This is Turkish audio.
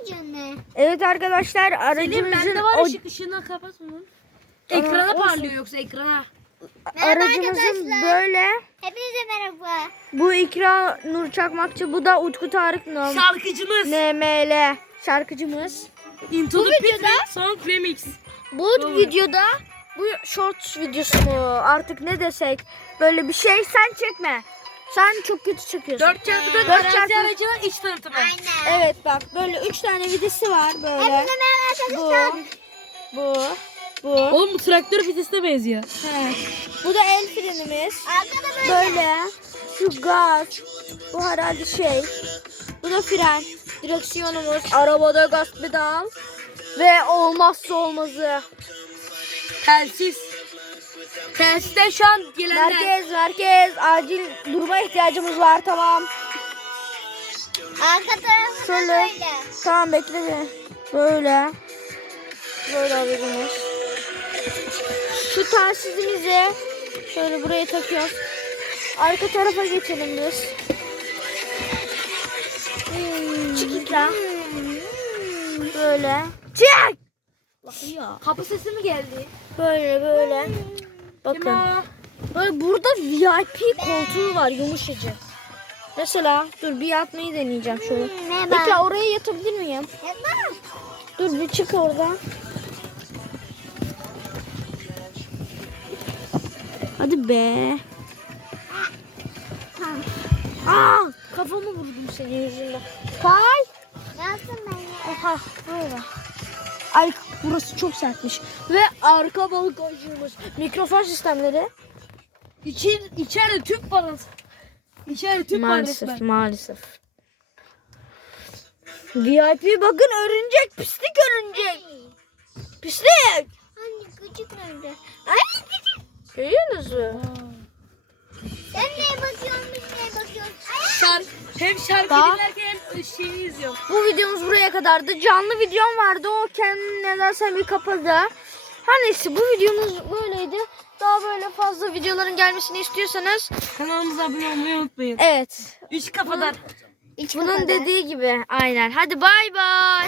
mı? Evet arkadaşlar Senin aracımızın bende var o- ışık ışığını kapat bunu. Ekrana olsun. parlıyor yoksa ekrana. Merhaba aracımızın arkadaşlar. böyle Hepinize merhaba. bu ikra Nur Çakmakçı bu da Utku Tarık Nam Şarkıcımız. NML şarkıcımız. Into Bu the videoda- Song Remix. Bu Doğru. videoda bu shorts videosu mu artık ne desek böyle bir şey sen çekme. Sen çok kötü çekiyorsun. 4 çarpı 4 Dört arazi çarpı- aracının iç tanıtımı. Aynen. Evet bak böyle üç tane videsi var böyle. Hepinize merhaba Bu, arkadaşlar. bu, bu. Oğlum bu traktör vitesine benziyor. He. Bu da el frenimiz. Arkada böyle. Böyle şu gaz. Bu herhalde şey. Bu da fren. Direksiyonumuz. Arabada gaz pedal. Ve olmazsa olmazı. Telsiz. Telsizden şu an gelenler. Merkez merkez. Acil durma ihtiyacımız var tamam. Arka tarafı da Şöyle. böyle. Tamam bekle bir. Böyle. Böyle aracımız. Şu telsizimizi şöyle buraya takıyoruz. Arka tarafa geçelim biz. Çık ikram. Böyle. Çık! Ya. Kapı sesi mi geldi? Böyle böyle. Bakın. Böyle burada VIP koltuğu var yumuşacık. Mesela dur bir yatmayı deneyeceğim şöyle. Merhaba. Peki oraya yatabilir miyim? Dur bir çık oradan. Hadi be. Aa, kafamı vurdum senin yüzünden. Kay. Yansın ben ya. Oha böyle. Ay burası çok sertmiş. Ve arka bagajımız. Mikrofon sistemleri. İçin, içeride tüp var. İçeride tüp var maalesef maalesef. VIP bakın örümcek pislik örümcek. Pislik. Anne küçük nerede? Ay küçük. Görüyorsunuz mu? Sen neye bakıyorsun biz neye bakıyoruz? Ay. Şark, hem şarkı Daha- dinlerken hem şeyi izliyorum. Bu videomuz buraya kadardı. Canlı videom vardı. O kendini nedense bir kapadı. Her neyse bu videomuz böyleydi. Daha böyle fazla videoların gelmesini istiyorsanız Kanalımıza abone olmayı unutmayın. evet. Üç kafadan. Bunun dediği gibi aynen. Hadi bay bay.